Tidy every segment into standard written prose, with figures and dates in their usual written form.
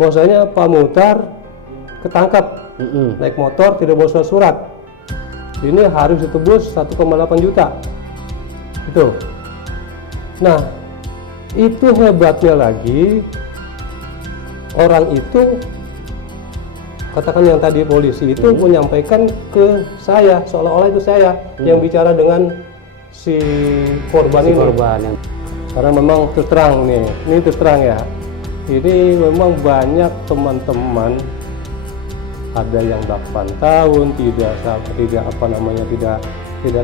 bahwasanya Pak Muhtar ketangkap naik motor tidak bawa surat. Ini harus ditebus 1,8 juta. Itu. Nah, itu hebatnya lagi, orang itu, katakan yang tadi polisi itu menyampaikan ke saya, seolah-olah itu saya yang bicara dengan si korban ini. Karena memang terus terang nih, ini terus terang ya, ini memang banyak teman-teman, ada yang 8 tahun tidak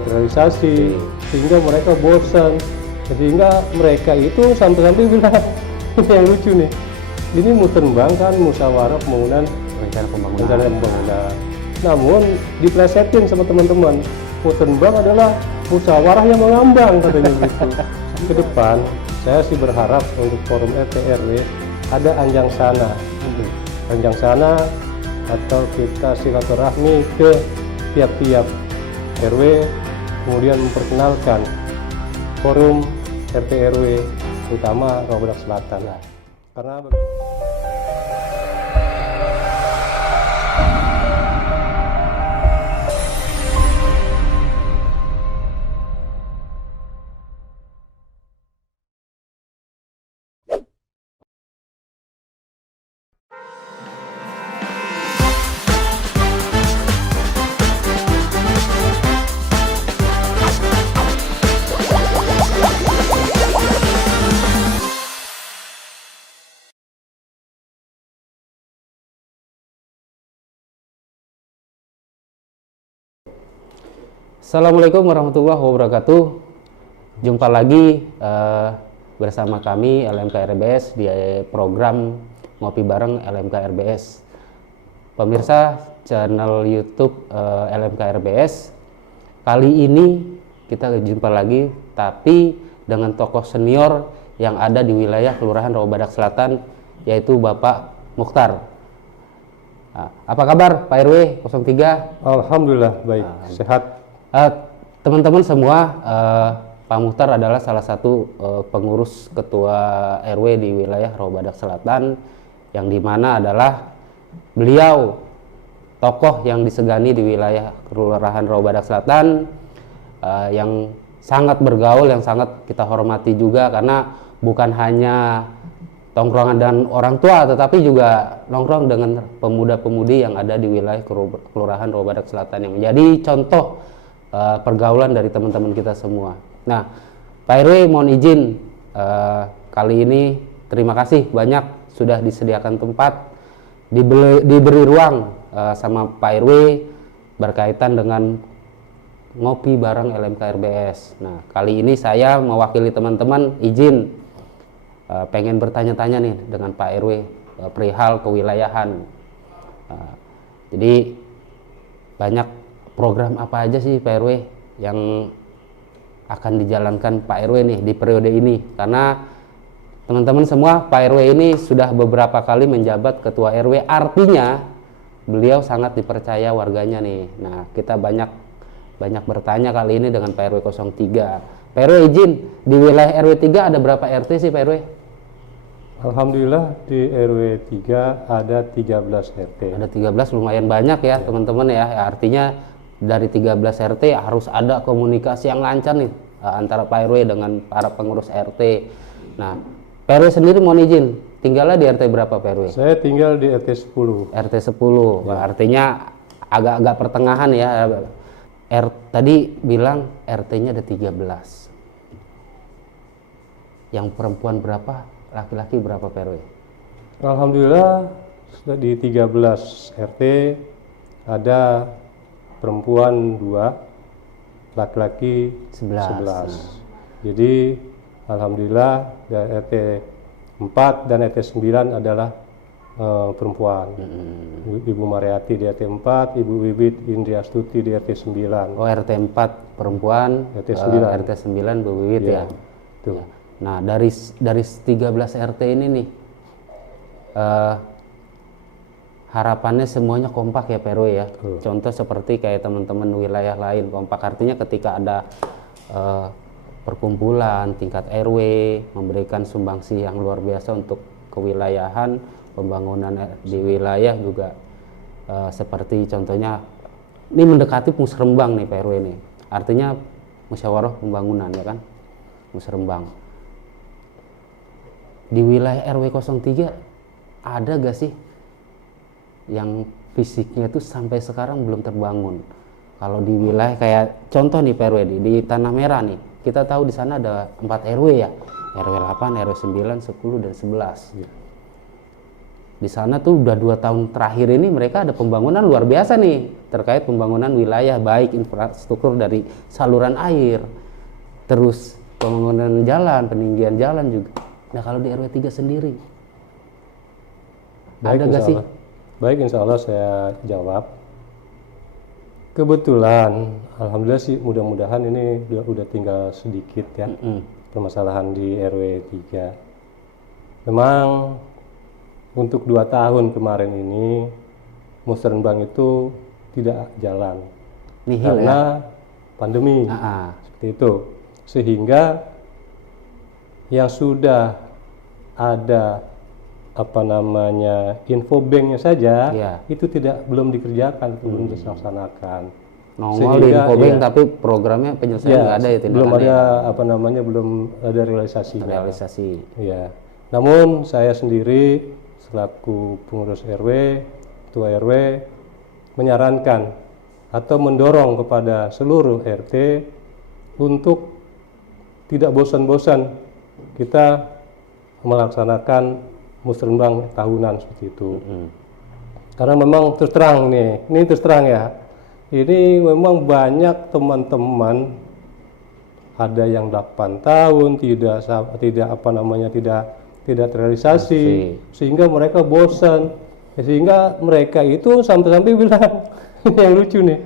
terrealisasi, sehingga mereka bosan, sehingga mereka itu sampai-sampai bilang ini yang lucu nih, ini musyawarah pembangunan rencana pembangunan. Namun diplesetin sama teman-teman, musyawarah adalah musyawarah yang mengambang katanya begitu. Ke depan saya sih berharap untuk forum RT RW ada anjang sana atau kita silaturahmi ke tiap-tiap RW, kemudian memperkenalkan forum RT RW terutama Rawa Badak Selatan lah. Karena Assalamualaikum warahmatullahi wabarakatuh. Jumpa lagi bersama kami LMK RBS di program Ngopi Bareng LMK RBS. Pemirsa channel YouTube LMK RBS, kali ini kita jumpa lagi tapi dengan tokoh senior yang ada di wilayah Kelurahan Rawa Badak Selatan, yaitu Bapak Mukhtar. Apa kabar Pak RW 03? Alhamdulillah baik, sehat. Teman-teman semua, Pak Mukhtar adalah salah satu pengurus ketua RW di wilayah Rawa Badak Selatan, yang dimana adalah beliau tokoh yang disegani di wilayah Kelurahan Rawa Badak Selatan, yang sangat bergaul, yang sangat kita hormati juga, karena bukan hanya tongkrongan dan orang tua, tetapi juga nongkrong dengan pemuda-pemudi yang ada di wilayah Kelurahan Rawa Badak Selatan, yang menjadi contoh pergaulan dari teman-teman kita semua. Nah, Pak RW mohon izin, kali ini terima kasih banyak sudah disediakan tempat, diberi ruang sama Pak RW berkaitan dengan ngopi bareng LMK RBS. Nah, kali ini saya mewakili teman-teman izin pengen bertanya-tanya nih dengan Pak RW perihal kewilayahan. Jadi banyak program apa aja sih Pak RW yang akan dijalankan Pak RW nih di periode ini? Karena teman-teman semua, Pak RW ini sudah beberapa kali menjabat ketua RW, artinya beliau sangat dipercaya warganya nih. Nah, kita banyak bertanya kali ini dengan Pak RW 03. Pak RW izin, di wilayah RW 3 ada berapa RT sih Pak RW? Alhamdulillah di RW 3 ada 13 RT. Ada 13, lumayan banyak ya teman-teman ya. Artinya dari 13 RT harus ada komunikasi yang lancar nih antara Pak RW dengan para pengurus RT. Nah, Pak RW sendiri mohon izin, tinggalnya di RT berapa Pak RW? Saya tinggal di RT 10. RT 10, ya. Artinya agak-agak pertengahan ya. Tadi bilang RT-nya ada 13. Yang perempuan berapa? Laki-laki berapa Pak RW? Alhamdulillah sudah di 13 RT ada perempuan 2, laki-laki 11. Jadi alhamdulillah dari RT 4 dan RT 9 adalah perempuan. Ibu Mariati di RT 4, Ibu Bibit Indriastuti di RT 9. Oh, RT 4 perempuan, RT 9 Bu Bibit ya. Tuh. Nah, dari 13 RT ini nih harapannya semuanya kompak ya Pak RW ya. Contoh seperti kayak teman-teman wilayah lain kompak, artinya ketika ada perkumpulan tingkat RW memberikan sumbangsi yang luar biasa untuk kewilayahan, pembangunan di wilayah juga seperti contohnya ini mendekati musrembang nih Pak RW nih. Artinya musyawarah pembangunan ya kan, musrembang. Di wilayah RW 03 ada gak sih yang fisiknya itu sampai sekarang belum terbangun? Kalau di wilayah kayak contoh nih Pak RW di Tanah Merah nih, kita tahu di sana ada 4 RW ya, RW 8, RW 9, 10 dan 11. Ya. Di sana tuh udah 2 tahun terakhir ini mereka ada pembangunan luar biasa nih terkait pembangunan wilayah, baik infrastruktur dari saluran air, terus pembangunan jalan, peninggian jalan juga. Nah kalau di RW 3 sendiri ada gak sih? Baik, insya Allah saya jawab. Kebetulan, alhamdulillah sih, mudah-mudahan ini udah tinggal sedikit ya permasalahan di RW 3. Memang untuk 2 tahun kemarin ini musrembang itu tidak jalan Nihil karena pandemi seperti itu, sehingga yang sudah ada infobanknya saja itu belum dikerjakan, belum dilaksanakan. Nongol di infobank tapi programnya penyelesaian nggak ada ya, belum ada belum ada realisasinya. Realisasi. Ya. Namun saya sendiri selaku pengurus RW, ketua RW menyarankan atau mendorong kepada seluruh RT untuk tidak bosan-bosan kita melaksanakan musrembang tahunan seperti itu. Karena memang terus terang ya, ini memang banyak teman-teman ada yang 8 tahun tidak terrealisasi, sehingga mereka bosan, sehingga mereka itu sampai-sampai bilang yang lucu nih,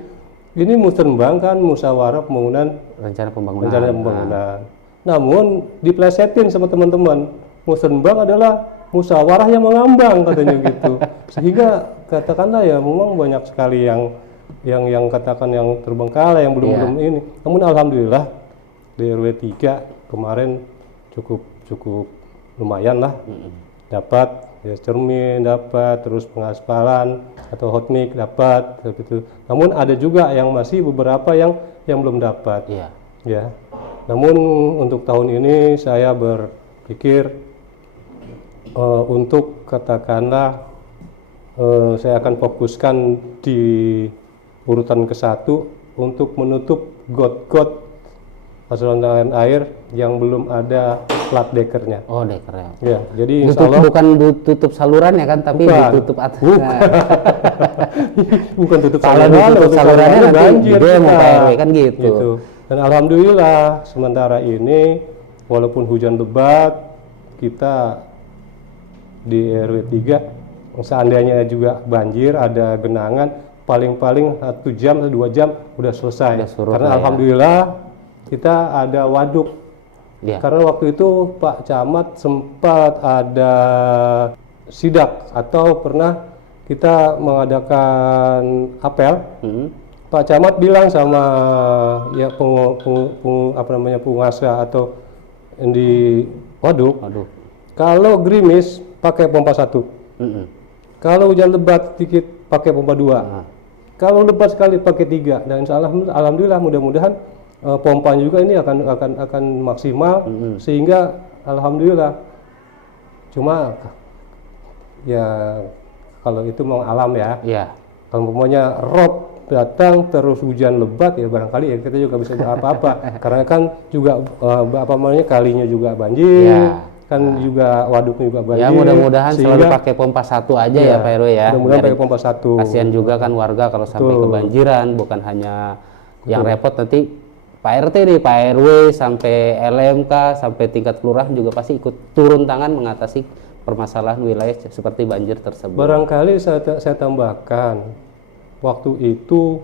ini musrembang kan musyawarah pembangunan rencana pembangunan. Namun diplesetin sama teman-teman, musrembang adalah musyawarah yang mengambang katanya gitu. Sehingga katakanlah ya memang banyak sekali yang katakan yang terbengkalai, yang belum ini. Namun alhamdulillah di RW 3 kemarin cukup lumayan lah, dapat ya cermin, dapat terus pengaspalan atau hot mix dapat gitu. Namun ada juga yang masih beberapa yang belum dapat. Ya. Namun untuk tahun ini saya berpikir untuk katakanlah saya akan fokuskan di urutan ke-1 untuk menutup got-got saluran air yang belum ada plat dekernya. Oh, dekernya. Ya, jadi insya Allah bukan tutup saluran ya kan, tapi ditutup atas. Bukan tutup saluran. Kalau ditutup salurannya nanti banjir mau RW kan gitu. Dan alhamdulillah sementara ini walaupun hujan lebat, kita di RW 3 seandainya juga banjir, ada genangan, paling-paling 1 jam atau 2 jam udah selesai. Karena alhamdulillah kita ada waduk. Karena waktu itu Pak Camat sempat ada sidak atau pernah kita mengadakan apel. Pak Camat bilang sama ya penguasa atau di waduk, kalau gerimis pakai pompa 1, kalau hujan lebat sedikit pakai pompa 2, kalau lebat sekali pakai 3, dan insya Allah alhamdulillah mudah-mudahan pompanya juga ini akan maksimal, sehingga alhamdulillah. Cuma ya kalau itu memang alam ya. Kalau umpamanya rob datang terus hujan lebat ya barangkali ya kita juga bisa apa-apa. Karena kan juga kalinya juga banjir, kan juga waduknya juga banjir. Ya mudah-mudahan selalu pakai pompa 1 aja ya Pak RW ya. Mudah-mudahan pakai pompa 1. Kasihan juga kan warga kalau sampai kebanjiran, bukan hanya yang repot nanti Pak RT nih, Pak RW sampai LMK sampai tingkat kelurahan juga pasti ikut turun tangan mengatasi permasalahan wilayah seperti banjir tersebut. Barangkali saya tambahkan, waktu itu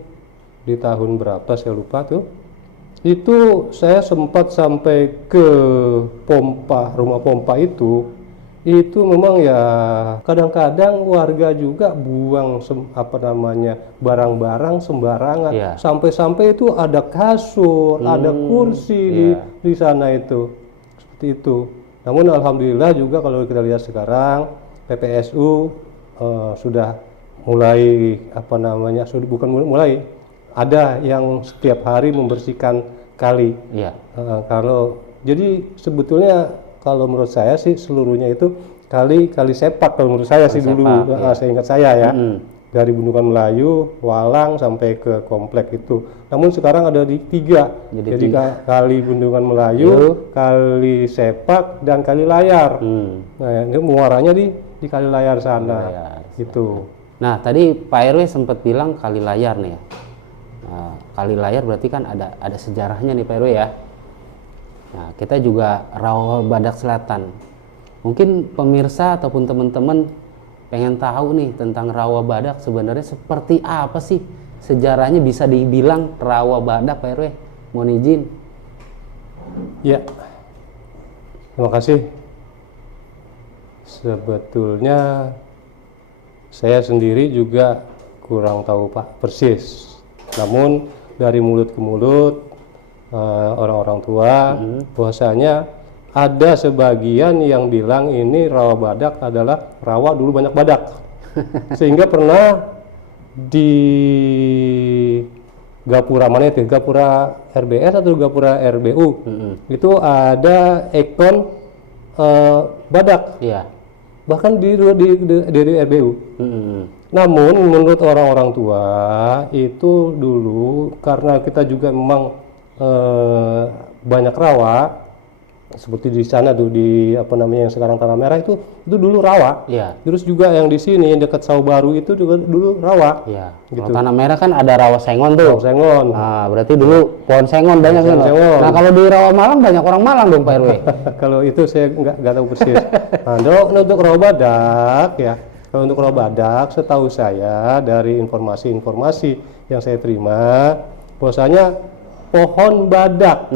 di tahun berapa saya lupa tuh, itu saya sempat sampai ke rumah pompa itu memang ya kadang-kadang warga juga buang barang-barang sembarangan, sampai-sampai itu ada kasur, ada kursi di sana itu, seperti itu. Namun alhamdulillah juga kalau kita lihat sekarang PPSU sudah mulai bukan mulai, ada yang setiap hari membersihkan kali. Iya. Jadi sebetulnya kalau menurut saya sih seluruhnya itu kali sepak kalau menurut saya sih dulu, iya. saya ingat saya ya. Dari Bendungan Melayu, Walang sampai ke komplek itu. Namun sekarang ada di 3. Jadi kali Bendungan Melayu, kali sepak dan kali layar. Nah, ini muaranya di kali layar sana. Gitu. Nah, tadi Pak RW sempat bilang kali layar nih ya. Nah, kali layar berarti kan ada sejarahnya nih Pak RW ya. Nah, kita juga Rawa Badak Selatan. Mungkin pemirsa ataupun teman-teman pengen tahu nih tentang Rawa Badak sebenarnya seperti apa sih sejarahnya, bisa dibilang Rawa Badak Pak RW. Mohon izin. Ya, terima kasih. Sebetulnya saya sendiri juga kurang tahu Pak persis. Namun dari mulut ke mulut orang-orang tua, bahwasanya ada sebagian yang bilang ini Rawa Badak adalah rawa dulu banyak badak. Sehingga pernah di Gapura mana itu? Gapura RBS atau Gapura RBU? Itu ada ekon badak. Iya. Bahkan di RBU. Namun menurut orang-orang tua itu dulu karena kita juga memang banyak rawa seperti di sana tuh di yang sekarang Tanah Merah itu dulu rawa. Iya. Terus juga yang di sini dekat Sau Baru itu juga dulu rawa. Iya. Gitu. Kalau Tanah Merah kan ada rawa sengon tuh. Rawa sengon. Nah, berarti dulu pohon sengon banyak kan. Nah, kalau di Rawa Malang banyak orang Malang dong Pak RW. Kalau itu saya nggak tahu persis. Nah, untuk Rawa Badak ya. Kalau untuk Rawa Badak, setahu saya dari informasi-informasi yang saya terima, bahwasanya pohon badak.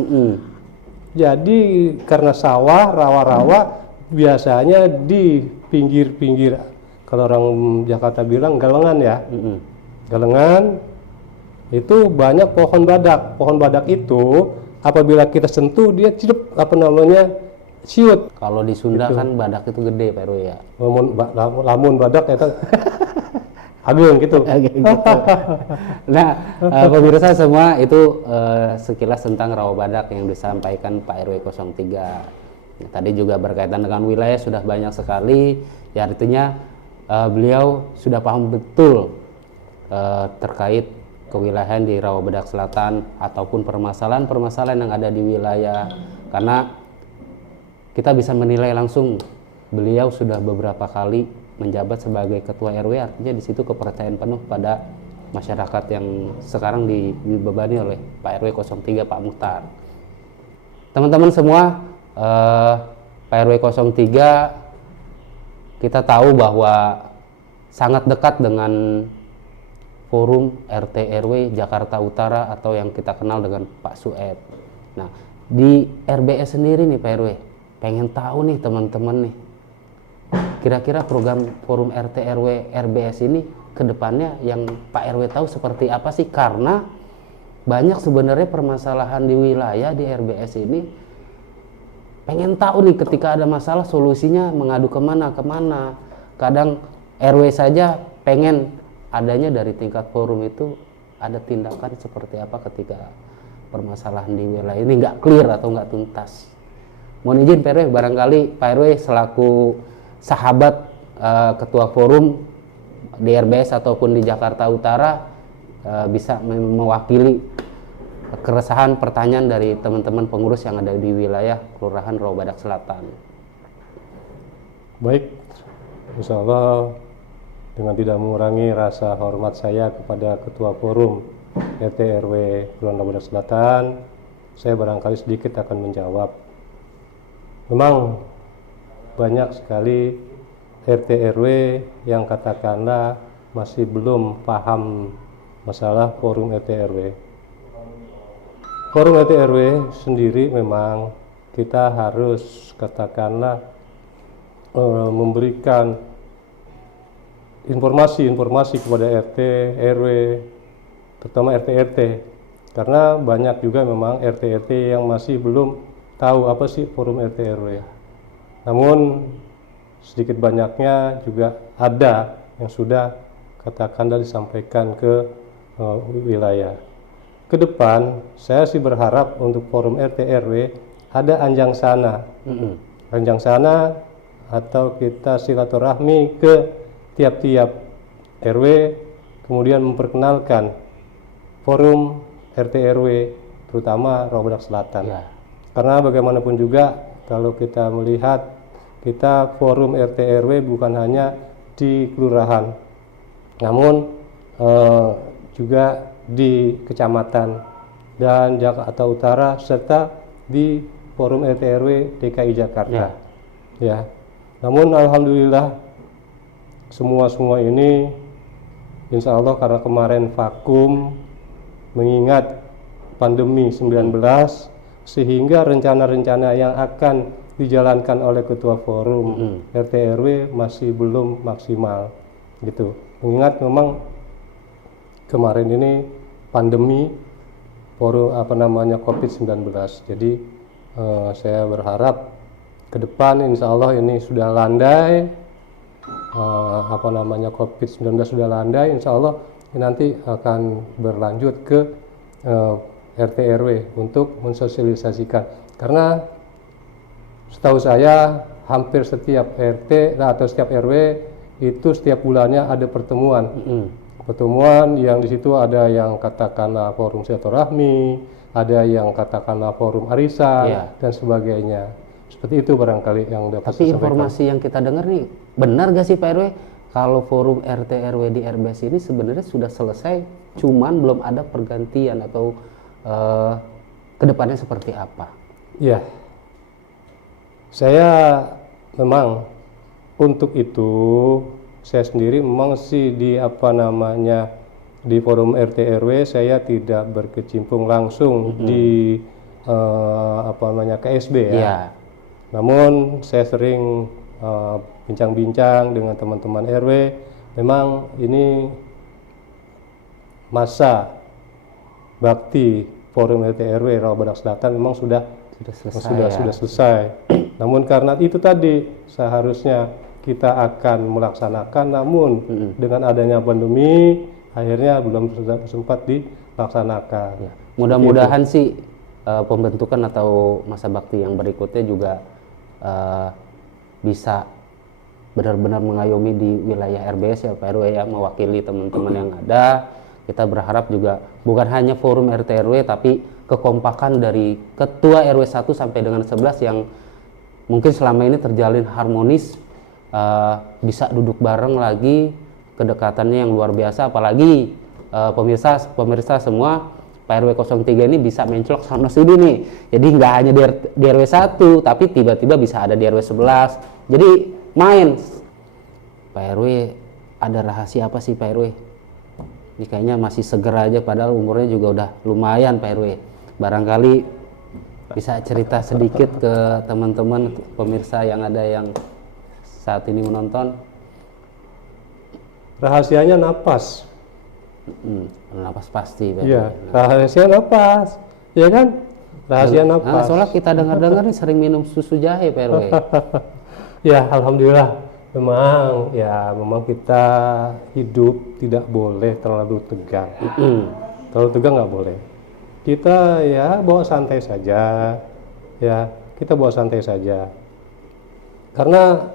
Jadi karena sawah, rawa-rawa biasanya di pinggir-pinggir, kalau orang Jakarta bilang galengan ya. Galengan itu banyak pohon badak. Pohon badak itu apabila kita sentuh dia siut. Kalau di Sunda kan badak itu gede Pak RW ya. Lamun badak ya agung gitu. Nah, pemirsa semua itu sekilas tentang Rawa Badak yang disampaikan Pak RW 03. Nah, tadi juga berkaitan dengan wilayah sudah banyak sekali, ya artinya beliau sudah paham betul terkait kewilayahan di Rawa Badak Selatan ataupun permasalahan-permasalahan yang ada di wilayah, karena kita bisa menilai langsung beliau sudah beberapa kali menjabat sebagai ketua RW, artinya di situ kepercayaan penuh pada masyarakat yang sekarang dibebani oleh Pak RW 03 Pak Muhtar. Teman-teman semua, Pak RW 03 kita tahu bahwa sangat dekat dengan Forum RT RW Jakarta Utara atau yang kita kenal dengan Pak Sued. Nah, di RBS sendiri nih Pak RW, pengen tahu nih teman-teman nih, kira-kira program Forum RT RW RBS ini ke depannya yang Pak RW tahu seperti apa sih? Karena banyak sebenarnya permasalahan di wilayah di RBS ini, pengen tahu nih ketika ada masalah solusinya mengadu kemana. Kadang RW saja pengen adanya dari tingkat forum itu ada tindakan seperti apa ketika permasalahan di wilayah ini nggak clear atau nggak tuntas. Mohon izin Pak RW, barangkali Pak RW selaku sahabat ketua forum di RBS ataupun di Jakarta Utara bisa mewakili keresahan pertanyaan dari teman-teman pengurus yang ada di wilayah Kelurahan Rawa Badak Selatan. Baik, insya Allah dengan tidak mengurangi rasa hormat saya kepada ketua forum RT RW Kelurahan Rawa Badak Selatan, saya barangkali sedikit akan menjawab. Memang banyak sekali RT RW yang katakanlah masih belum paham masalah forum RT RW. Forum RT RW sendiri memang kita harus katakanlah memberikan informasi kepada RT RW, terutama RT RT, karena banyak juga memang RT RT yang masih belum tahu apa sih forum RT RW. Namun sedikit banyaknya juga ada yang sudah katakanlah disampaikan ke wilayah. Ke depan saya sih berharap untuk forum RT RW ada anjang sana. Anjang sana atau kita silaturahmi ke tiap-tiap RW, kemudian memperkenalkan forum RT RW terutama Rawabadak Selatan. Ya. Karena bagaimanapun juga kalau kita melihat kita forum RT RW bukan hanya di kelurahan, namun juga di kecamatan dan Jakarta Utara serta di forum RT RW DKI Jakarta. Ya. Namun alhamdulillah semua ini insya Allah karena kemarin vakum mengingat pandemi 19 sehingga rencana-rencana yang akan dijalankan oleh ketua forum RT RW masih belum maksimal gitu. Mengingat memang kemarin ini pandemi forum COVID-19. Jadi saya berharap ke depan insya Allah ini sudah landai, COVID-19 sudah landai, insya Allah ini nanti akan berlanjut ke RT RW untuk mensosialisasikan. Karena setahu saya hampir setiap RT atau setiap RW itu setiap bulannya ada pertemuan. Pertemuan yang di situ ada yang katakanlah forum silaturahmi, ada yang katakanlah forum arisan dan sebagainya. Seperti itu barangkali yang dapat Tapi saya informasi yang kita dengar nih, benar gak sih Pak RW? Kalau forum RT RW di RBS ini sebenarnya sudah selesai, cuman belum ada pergantian atau kedepannya seperti apa? Ya, saya memang untuk itu saya sendiri memang sih di di forum RT RW saya tidak berkecimpung langsung di KSB ya. Namun saya sering bincang-bincang dengan teman-teman RW. Memang ini masa bakti forum RT RW Rawabadak Selatan memang sudah selesai. Namun karena itu tadi seharusnya kita akan melaksanakan, namun dengan adanya pandemi akhirnya belum sempat dilaksanakan. Ya. Mudah-mudahan sih pembentukan atau masa bakti yang berikutnya juga bisa benar-benar mengayomi di wilayah RBS ya Pak RW ya, mewakili teman-teman yang ada. Kita berharap juga bukan hanya forum RT RW tapi kekompakan dari ketua RW 1 sampai dengan 11 yang mungkin selama ini terjalin harmonis, bisa duduk bareng lagi, kedekatannya yang luar biasa. Apalagi pemirsa semua, Pak RW 03 ini bisa mencolok sana sini nih. Jadi nggak hanya di RW 1 tapi tiba-tiba bisa ada di RW 11. Jadi main. Pak RW ada rahasia apa sih Pak RW? Ini kayaknya masih seger aja padahal umurnya juga udah lumayan Pak RW. Barangkali bisa cerita sedikit ke teman-teman pemirsa yang ada yang saat ini menonton. Rahasianya napas. Napas pasti. Iya, rahasia napas. Ya kan? Rahasia napas. Soalnya kita dengar-dengar nih sering minum susu jahe Pak RW. Ya, alhamdulillah. Memang kita hidup tidak boleh terlalu tegang. Terlalu tegang nggak boleh. Kita ya bawa santai saja. Ya, kita bawa santai saja. Karena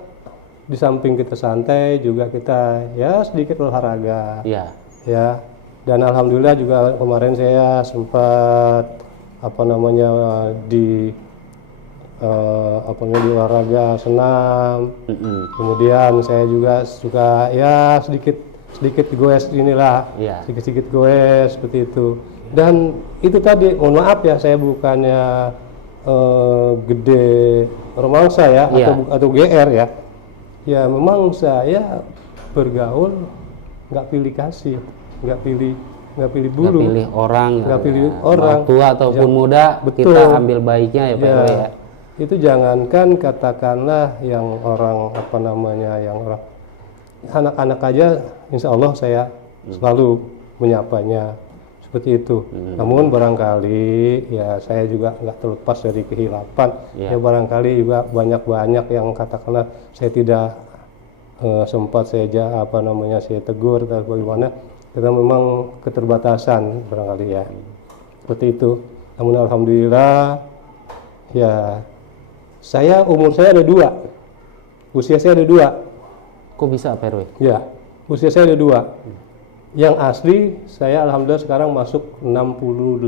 di samping kita santai juga kita ya sedikit olahraga. Iya. Ya. Dan alhamdulillah juga kemarin saya sempat di di olahraga senam. Kemudian saya juga suka ya sedikit goes inilah. Sedikit goes seperti itu. Dan itu tadi mohon maaf ya saya bukannya gede romangsa ya atau GR ya. Ya memang saya bergaul nggak pilih kasih, nggak pilih bulu, nggak pilih orang, nggak pilih orang tua ataupun muda. Betul. Kita ambil baiknya ya Pak RW ya. Itu jangankan katakanlah yang orang yang orang anak-anak aja, insya Allah saya selalu menyapanya seperti itu. Namun barangkali ya saya juga nggak terlepas dari kehilapan. Ya barangkali juga banyak yang katakanlah saya tidak sempat saya saya tegur atau bagaimana, karena memang keterbatasan barangkali ya. Seperti itu. Namun alhamdulillah ya umur saya ada 2. Usia saya ada 2. Kok bisa Pak RW? Ya, usia saya ada 2. Yang asli saya alhamdulillah sekarang masuk 68.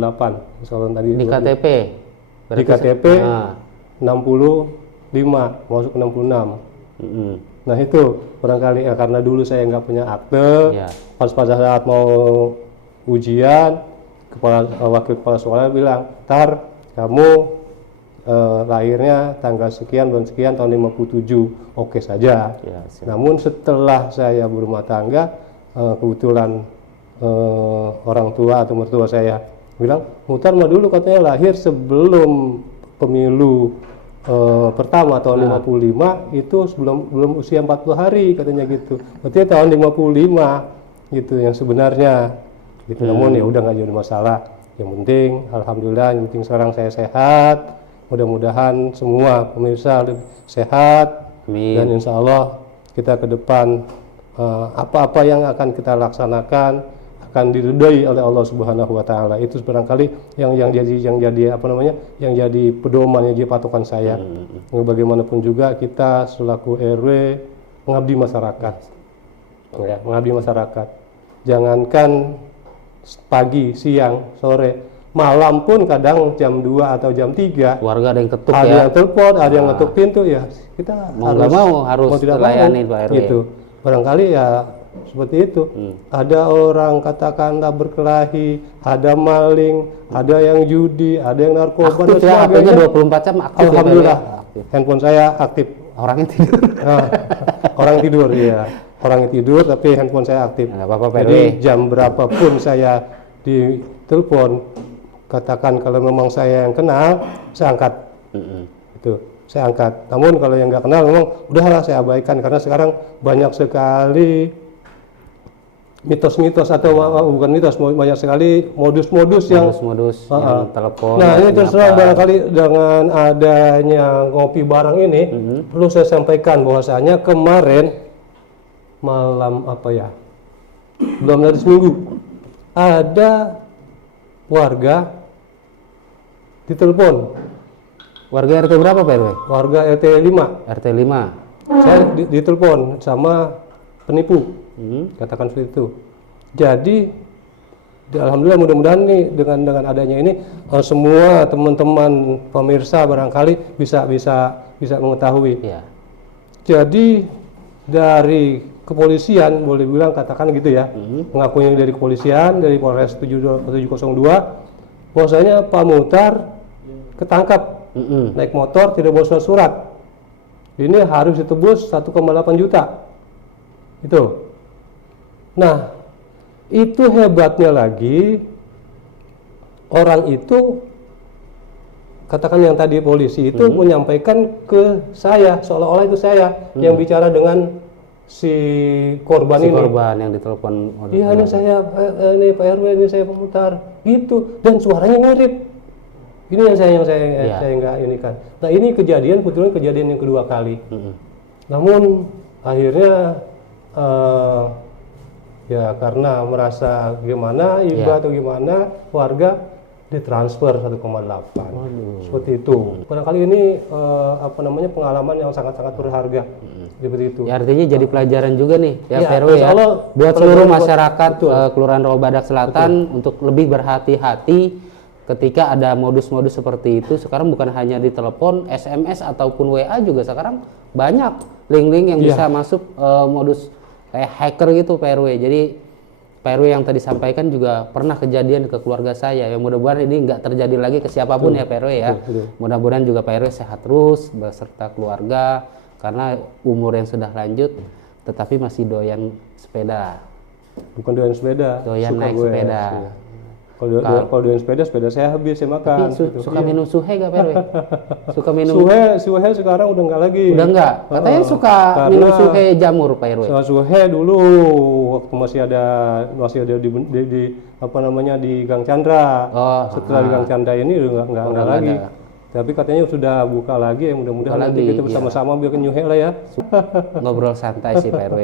Misalnya tadi Di KTP? Di KTP 65, masuk 66. Nah itu barangkali ya, karena dulu saya nggak punya akte. Pas pada saat mau ujian, wakil kepala sekolah bilang, "Tar, kamu lahirnya tanggal sekian bulan sekian tahun 57, oke saja." Namun setelah saya berumah tangga, kebetulan orang tua atau mertua saya bilang, "Muhtar mah dulu katanya lahir sebelum pemilu pertama tahun 55, itu belum usia 40 hari katanya gitu. Berarti tahun 55 gitu yang sebenarnya gitu. Namun ya udah nggak jadi masalah. Yang penting alhamdulillah, yang penting sekarang saya sehat. Mudah-mudahan semua pemirsa lebih sehat. Dan insya Allah kita ke depan apa-apa yang akan kita laksanakan akan diridhai oleh Allah Subhanahu wa taala. Itu barangkali yang jadi pedoman, yang jadi patokan saya. Bagaimanapun juga kita selaku RW mengabdi masyarakat. Ya, mengabdi masyarakat. Jangankan pagi, siang, sore, malam pun kadang jam 2 atau jam 3 warga ada yang ketuk ada yang telepon, ada yang ngetuk pintu, ya kita harus melayani Pak RW. Gitu. Barangkali ya seperti itu. Ada orang katakanlah berkelahi, ada maling, ada yang judi, ada yang narkoba aktif dan sebagainya. 24 jam aktif. Alhamdulillah, aktif. Handphone saya aktif. Orangnya tidur. Orang tidur ya. Orangnya tidur tapi handphone saya aktif. Jadi jam berapapun saya ditelepon, katakan kalau memang saya yang kenal, saya angkat. Itu saya angkat. Namun kalau yang nggak kenal memang udahlah saya abaikan, karena sekarang banyak sekali mitos-mitos atau bukan mitos, banyak sekali modus-modus yang telepon. Nah ini terus terang barangkali dengan adanya ngopi bareng ini perlu saya sampaikan bahwasanya kemarin malam belum dari seminggu ada warga ditelepon. Warga RT berapa Pak RW? Warga RT 5. RT 5. Saya ditelepon sama penipu. Katakan seperti itu. Jadi alhamdulillah, mudah-mudahan nih dengan adanya ini semua teman-teman pemirsa barangkali bisa mengetahui. Jadi dari kepolisian, boleh bilang katakan gitu ya, mengakunya dari kepolisian, dari Polres 702, bahwasanya Pak Muhtar ketangkap naik motor tidak bawa surat. Ini harus ditebus 1,8 juta. Itu. Nah, itu hebatnya lagi, orang itu katakan yang tadi polisi itu menyampaikan ke saya, seolah-olah itu saya yang bicara dengan si korban ini. Korban yang ditelepon. Iya, ini saya, ini Pak RW, ini saya Pak Muhtar, gitu. Dan suaranya mirip. Ini yang saya nggak ini kan. Nah ini kebetulan kejadian yang kedua kali. Namun akhirnya ya karena merasa gimana, iba atau gimana, warga ditransfer 1,8. Seperti itu. Barangkali ini pengalaman yang sangat-sangat berharga. Seperti itu. Ya, artinya jadi pelajaran juga nih ya Pak RW ya. Buat Insya seluruh masyarakat Kelurahan Rawabadak Selatan untuk lebih berhati-hati ketika ada modus-modus seperti itu. Sekarang bukan hanya di telepon, SMS ataupun WA juga sekarang banyak link-link yang bisa masuk modus kayak hacker gitu Pak RW. Jadi Pak RW yang tadi sampaikan juga pernah kejadian ke keluarga saya. Yang mudah-mudahan ini nggak terjadi lagi ke siapapun ya Pak RW ya. Mudah-mudahan juga Pak RW sehat terus beserta keluarga, karena umur yang sudah lanjut tetapi masih doyan sepeda. Bukan doyan sepeda, doyan naik sepeda. Kalau doyan sepeda saya habis saya makan. Tapi gitu. suka minum suhe gak Pak RW? Suka minum Suhe sekarang udah nggak lagi. udah enggak? Katanya suka minum suhe jamur Pak RW. Suhe dulu waktu masih ada di apa namanya di Gang Chandra. Oh, Setelah di Gang Chandra ini udah nggak udah lagi. ada. Tapi katanya sudah buka lagi ya, mudah-mudahan Buka nanti lagi, kita bersama-sama bikin nyuhe lah ya. Ngobrol santai sih Pak RW.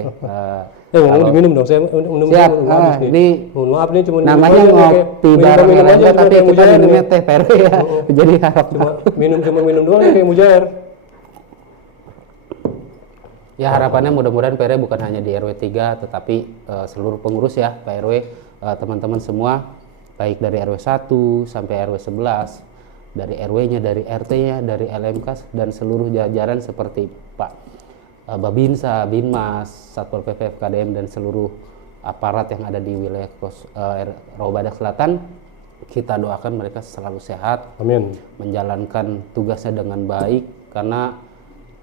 Ngomong diminum dong, saya minum Siap. dulu, habis nih. Ini Mohon maaf nih cuma namanya minum aja, ngopi kayak bareng minum aja, aja, tapi kayak kita mujair minumnya nih. teh Pak RW ya. Jadi harap Cuma minum doang nih kayak mujair. ya harapannya mudah-mudahan Pak RW bukan hanya di RW 3 tetapi seluruh pengurus ya Pak RW, teman-teman semua baik dari RW 1 sampai RW 11, dari RW-nya, dari RT-nya, dari LMK dan seluruh jajaran seperti Pak Babinsa, Binmas, Satpol PP, FKDM dan seluruh aparat yang ada di wilayah Rawa Badak Selatan, kita doakan mereka selalu sehat, Amin. menjalankan tugasnya dengan baik karena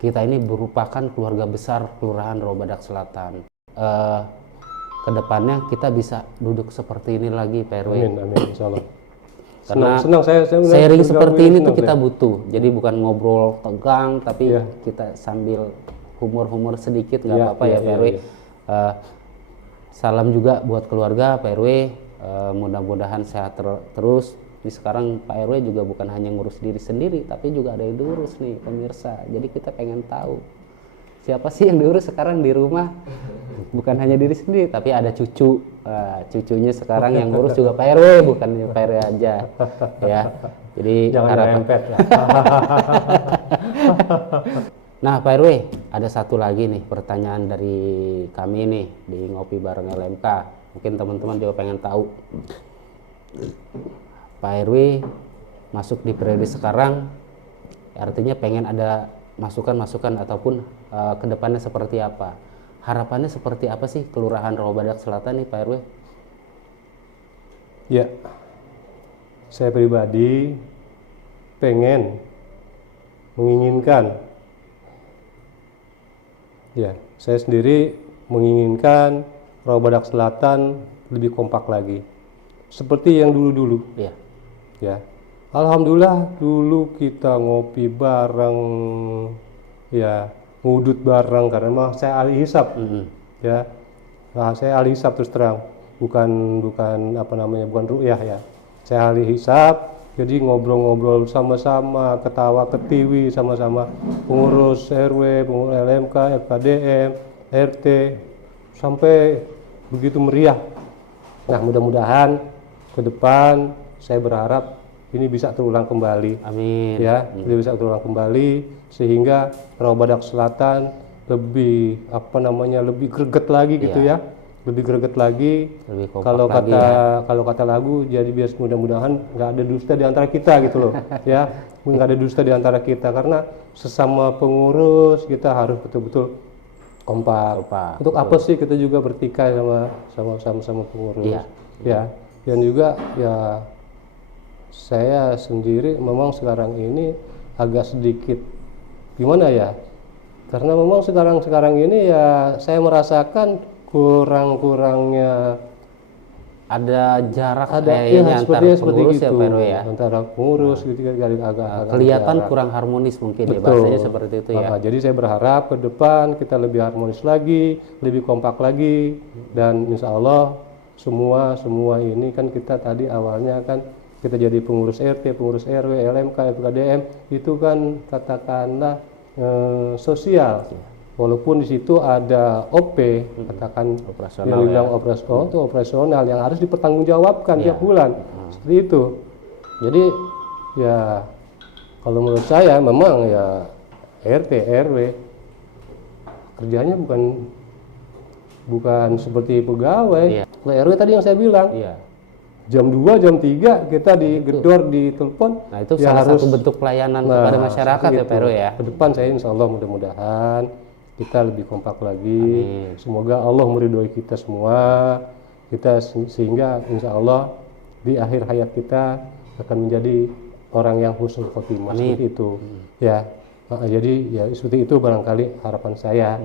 kita ini merupakan keluarga besar Kelurahan Rawa Badak Selatan. Kedepannya kita bisa duduk seperti ini lagi Pak RW. Amin, insyaallah. Karena senang saya sharing seperti ini tuh senang kita saya. butuh. Jadi bukan ngobrol tegang tapi Iya. kita sambil humor-humor sedikit nggak Iya, apa-apa ya iya, Pak iya, RW. iya. Salam juga buat keluarga Pak RW. Mudah-mudahan sehat terus. Ini sekarang Pak RW juga bukan hanya ngurus diri sendiri tapi juga ada yang diurus nih pemirsa. Jadi kita pengen tahu siapa sih yang diurus sekarang di rumah, bukan hanya diri sendiri tapi ada cucu. Cucunya sekarang yang ngurus juga Pak RW, bukan Pak RW aja ya. Jadi Jangan harapan rempet ya. Nah Pak RW, ada satu lagi nih pertanyaan dari kami nih di Ngopi Bareng LMK. Mungkin teman-teman juga pengen tahu. Pak RW masuk di periode sekarang, artinya pengen ada masukan-masukan ataupun kedepannya seperti apa? Harapannya seperti apa sih Kelurahan Rawa Badak Selatan nih Pak RW? Ya, saya pribadi menginginkan, ya, saya sendiri menginginkan Rawa Badak Selatan lebih kompak lagi, seperti yang dulu-dulu. Iya. Ya, alhamdulillah dulu kita ngopi bareng, ya, ngudut bareng karena mah saya ahli hisap, ya, nah, saya ahli hisap terus terang, bukan apa namanya, bukan ru'yah ya. Saya ahli hisap, jadi ngobrol-ngobrol sama-sama, ketawa ketiwi sama-sama, pengurus RW, pengurus LMK, FKDM, RT, sampai begitu meriah. Nah, mudah-mudahan ke depan saya berharap ini bisa terulang kembali. Amin. Ya, ini bisa terulang kembali sehingga Rawa Badak Selatan lebih lebih greget lagi gitu ya. Lebih greget lagi. Lebih kompak Kalau lagi kalau kata lagu, jadi biar mudah-mudahan nggak ada dusta di antara kita gitu loh. Ya, nggak ada dusta di antara kita karena sesama pengurus kita harus betul-betul kompak. Untuk apa sih kita juga bertikai sama pengurus? Iya. Ya, dan juga ya saya sendiri memang sekarang ini agak sedikit gimana ya, karena memang sekarang ini ya saya merasakan kurangnya Ada jarak ada kayaknya antara seperti pengurus gitu, ya Pak RW ya. antara pengurus gitu kan agak Kelihatan jarak. kurang harmonis mungkin ya Betul. bahasanya seperti itu ya. Jadi saya berharap ke depan kita lebih harmonis lagi, lebih kompak lagi, dan insya Allah semua ini kan kita tadi awalnya kan kita jadi pengurus RT, pengurus RW, LMK, FKDM itu kan katakanlah sosial. Walaupun di situ ada OP, katakan Operasional yang bilang operasional itu operasional yang harus dipertanggungjawabkan tiap bulan, seperti itu. Jadi ya kalau menurut saya memang ya RT RW kerjanya bukan seperti pegawai. Iya. Kalau RW tadi yang saya bilang Iya. jam 2, jam 3 kita digedor, ditelepon. Nah itu ya salah satu bentuk pelayanan kepada masyarakat ya Pak RW ya. Ke depan saya insya Allah mudah-mudahan kita lebih kompak lagi. Amin. Semoga Allah meridhoi kita semua. Sehingga insya Allah di akhir hayat kita akan menjadi orang yang husnul khotimah seperti itu. Ya, jadi ya seperti itu barangkali harapan saya.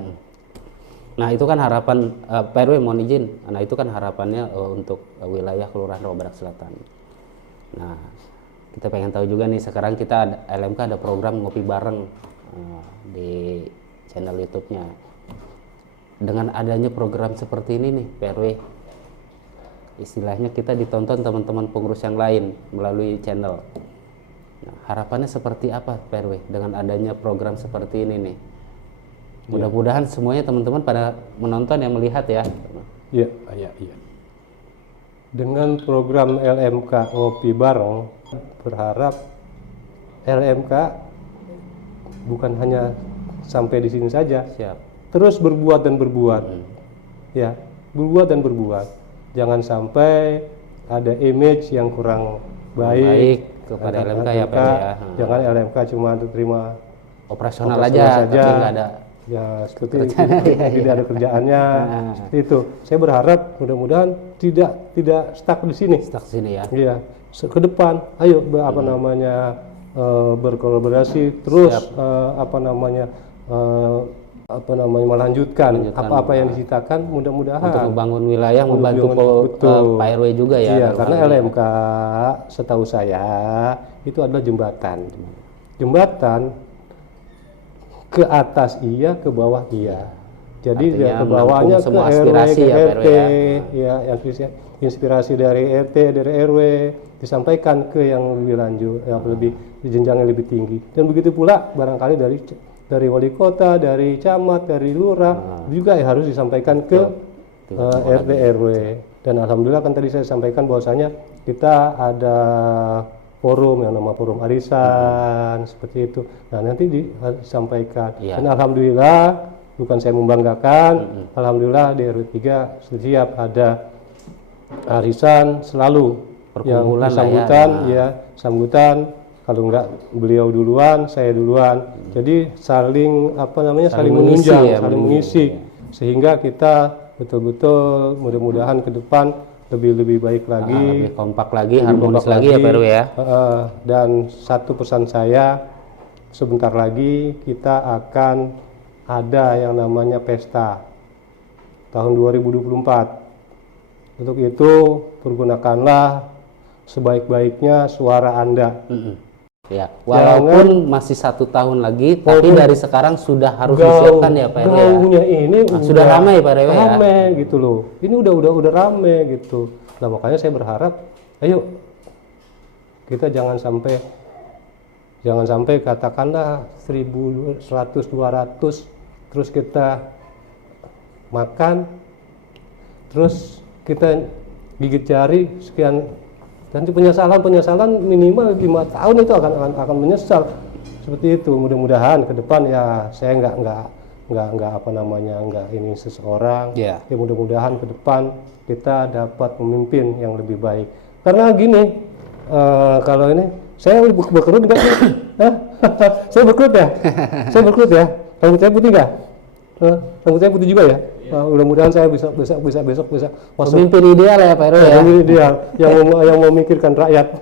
Nah itu kan harapan Pak RW, mohon izin. Nah itu kan harapannya untuk wilayah Kelurahan Rawa Badak Selatan. Nah kita pengen tahu juga nih, sekarang kita LMK ada program ngopi bareng di channel YouTube-nya. Dengan adanya program seperti ini nih Pak RW, istilahnya kita ditonton teman-teman pengurus yang lain melalui channel. Nah, harapannya seperti apa Pak RW dengan adanya program seperti ini nih? Mudah-mudahan semuanya teman-teman pada menonton yang melihat ya. Iya. Dengan program LMK Ngopi Bareng, berharap LMK bukan hanya sampai di sini saja. Siap. Terus berbuat dan berbuat. Ya, berbuat dan berbuat. Jangan sampai ada image yang kurang baik kepada LMK ya Pak ya. Jangan LMK cuma terima Operasional aja, tapi nggak ada ya seperti tidak ada kerjaannya. Seperti itu. Saya berharap mudah-mudahan tidak stuck di sini. stuck sini ya. Iya. Ke depan, ayo berkolaborasi terus melanjutkan apa-apa yang diciptakan, mudah-mudahan untuk membangun wilayah, membantu Pak RW juga ya. Iya, karena LMK setahu saya itu adalah jembatan ke atas iya, ke bawah iya. Jadi Artinya ke bawahnya ke semua RW, aspirasi ke ya, Pak RT, RW ya, yang inspirasi dari RT, dari RW disampaikan ke yang lebih lanjut, yang lebih jenjang yang lebih tinggi. Dan begitu pula barangkali dari wali kota, dari camat, dari lurah juga harus disampaikan ke RT RW. Dan alhamdulillah kan tadi saya sampaikan bahwasanya kita ada forum yang nama forum arisan seperti itu. Nah nanti disampaikan. Dan alhamdulillah bukan saya membanggakan, alhamdulillah di RW 3 setiap ada arisan selalu yang sambutan sambutan. Kalau enggak beliau duluan, saya duluan. Jadi saling saling menunjang, saling mengisi sehingga kita betul-betul mudah-mudahan ke depan lebih baik lagi, lebih kompak lagi, harmonis lagi ya Pak RW ya. Dan satu pesan saya, sebentar lagi kita akan ada yang namanya pesta tahun 2024. Untuk itu pergunakanlah sebaik-baiknya suara Anda. Ya, walaupun masih 1 tahun lagi, tapi dari sekarang sudah harus disiapkan ya Pak RW ya. Ini sudah ramai Pak RW ya. Ramai gitu loh. Ini udah ramai gitu. Nah makanya saya berharap, ayo kita jangan sampai katakanlah 1.100, 200, terus kita makan, terus kita gigit jari sekian. Nanti penyesalan minimal 5 tahun itu akan menyesal seperti itu. Mudah-mudahan ke depan ya saya nggak ini seseorang. Ya mudah-mudahan ke depan kita dapat memimpin yang lebih baik. Karena gini, kalau ini saya berkerut nggak sih? Saya berkerut ya? Saya berkerut ya? Rambut saya putih nggak? Rambut saya putih juga ya? Mudah-mudahan saya bisa besok bisa masuk pemimpin ideal ya Pak RW ya. Pemimpin ideal yang memikirkan rakyat.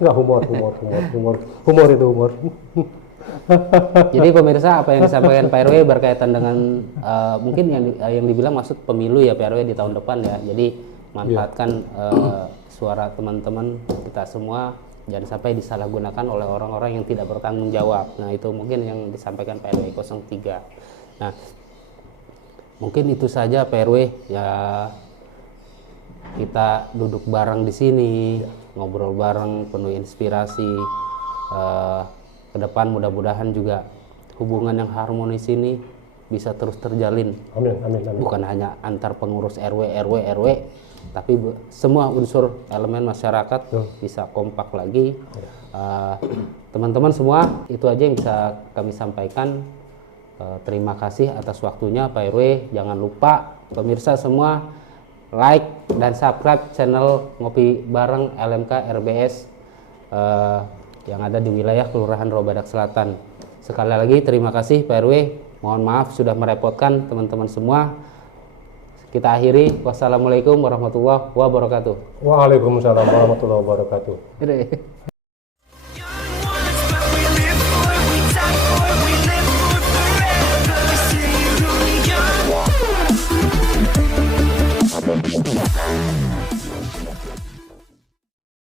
Enggak, humor itu humor. Jadi pemirsa, apa yang disampaikan Pak RW berkaitan dengan mungkin yang dibilang maksud pemilu ya Pak RW di tahun depan ya. Jadi manfaatkan suara teman-teman kita semua, jangan sampai disalahgunakan oleh orang-orang yang tidak bertanggung jawab. Nah itu mungkin yang disampaikan Pak RW 03. Nah mungkin itu saja Pak RW ya, kita duduk bareng di sini, ngobrol bareng penuh inspirasi. Ke depan mudah-mudahan juga hubungan yang harmonis ini bisa terus terjalin. Amin. Bukan hanya antar pengurus RW, tapi semua unsur elemen masyarakat bisa kompak lagi. Teman-teman semua, itu aja yang bisa kami sampaikan. Terima kasih atas waktunya Pak RW. Jangan lupa pemirsa semua like dan subscribe channel Ngopi Bareng LMK RBS yang ada di wilayah Kelurahan Rawa Badak Selatan. Sekali lagi terima kasih Pak RW. Mohon maaf sudah merepotkan teman-teman semua. Kita akhiri. Wassalamualaikum warahmatullahi wabarakatuh. Waalaikumsalam warahmatullahi wabarakatuh.